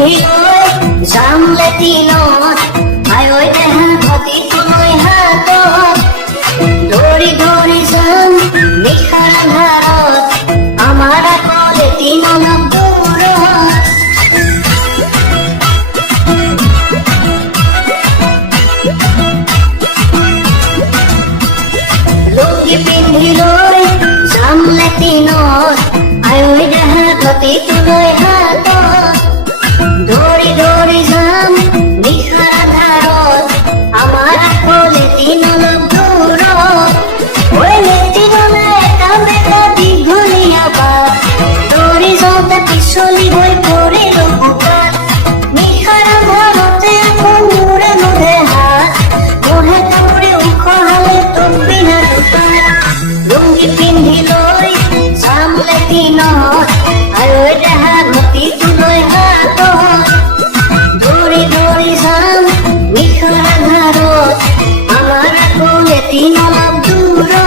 পিন্ধিলৈ যাম লেটিনত আয়ৈ দেহা ঘটিটোলৈ হাতত দৌৰি দৌৰি যাম নিশাৰ আন্ধাৰত আমাৰ আকৌ লেটিন অলপ দূৰত লুঙ্গি পিন্ধিলৈ যাম লেটিনত আয়ৈ দেহা ঘটিটোলৈ হাতত দৌৰি দৌৰি যাম নিশাৰ আন্ধাৰত আমাৰ আকৌ লেটিন অলপ দূৰত ঐ লেটিনলে এটা বেটা দীঘলীয়া বাট দৌৰি যাওঁতে পিছলি হৈ পৰিলো বোকাত নিশাৰ আন্ধাৰতে আকৌ মূৰে মূৰে হাত মহে কামুৰি উখহালে টুপিনা দুটাত লুঙ্গি পিন্ধিলৈ যাম লেটিনত আয়ৈ দেহা ঘটিটোলৈ হাতত দৌৰি দৌৰি যাম নিশাৰ আন্ধাৰত আমাৰ আকৌ লেটিন অলপ দূৰত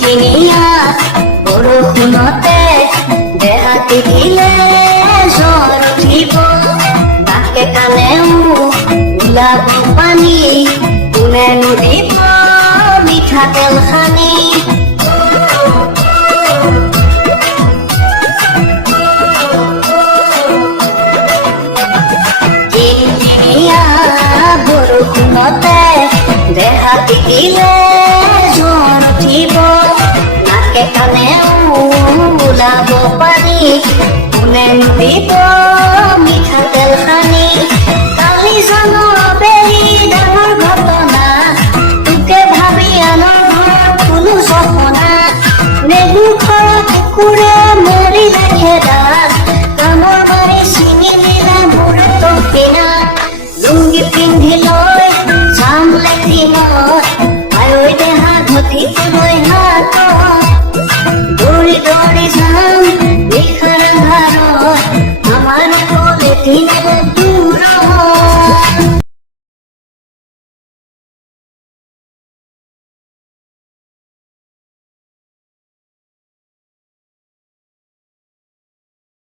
কিনিয়া বৰষুণতে দেহা তিতিলে জ্বৰ উঠিব নাকে কাণেও ওলাব পানী কোনেনো দিব মিঠাতেল সানি কিনিয়া বৰষুণতে দেহা তিতিলে জ্বৰ উঠিব নাকে কাণেও ওলাব পানী কোনেনো দিব মিঠাতেল সানি কালি জানো আবেলি ডাঙৰ ঘটনা তোকে ভাবি আনৰ ঘৰত কোনো সপনা নেগুখৰ কুকুৰে মৰিলে খেদাত কাণৰ বাৰী ছিঙি নিলে মূৰত পিনা লুঙ্গি পিন্ধিলৈ